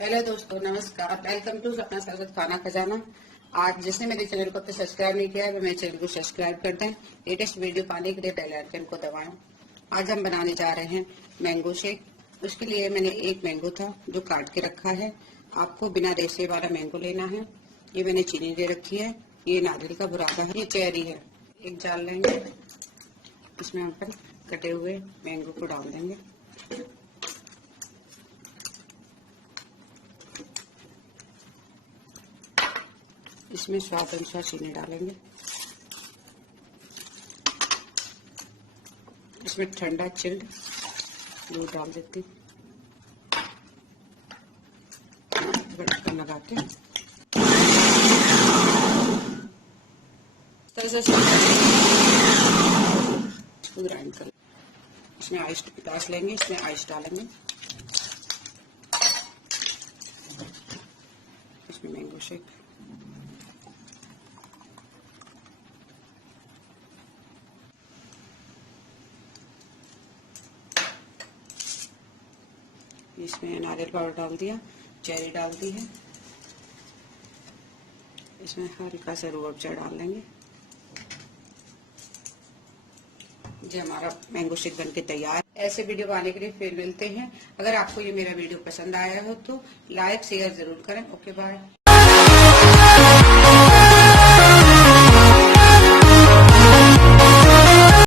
Hello दोस्तों, नमस्कार। Welcome to सपना सरस्वत खाना खजाना। आज जिसने मेरे चैनल को अब तक सब्सक्राइब नहीं किया है वो मेरे चैनल को सब्सक्राइब कर दें। लेटेस्ट वीडियो पाने के लिए बेल आइकन को दबाएं। आज हम बनाने जा रहे हैं मैंगो शेक। उसके लिए मैंने एक मैंगो था जो काट के रखा है। आपको बिना रेशे वाला मैंगो लेना है। ये मैंने चीनी दे रखी है। ये नारियल का बुरादा है। ये चेरी है। एक जाल लेंगे, इसमें हम कटे हुए मैंगो को डाल देंगे। इसमें स्वाद अनुसार चीनी डालेंगे। इसमें ठंडा चिल्ड दूध डाल देती बर्तन लगा के इसको ग्राइंड कर। इसमें आइस ग्लास लेंगे, इसमें आइस डालेंगे। इसमें मैंगो शेक, इसमें नारियल पाउडर डाल दिया, चेरी डाल दी है। इसमें हल्का सा रूह अफ़ज़ा डाल लेंगे। जो हमारा मैंगो शेक बनके तैयार। ऐसे वीडियो पाने के लिए फिर मिलते हैं। अगर आपको ये मेरा वीडियो पसंद आया हो तो लाइक शेयर जरूर करें। Okay, bye.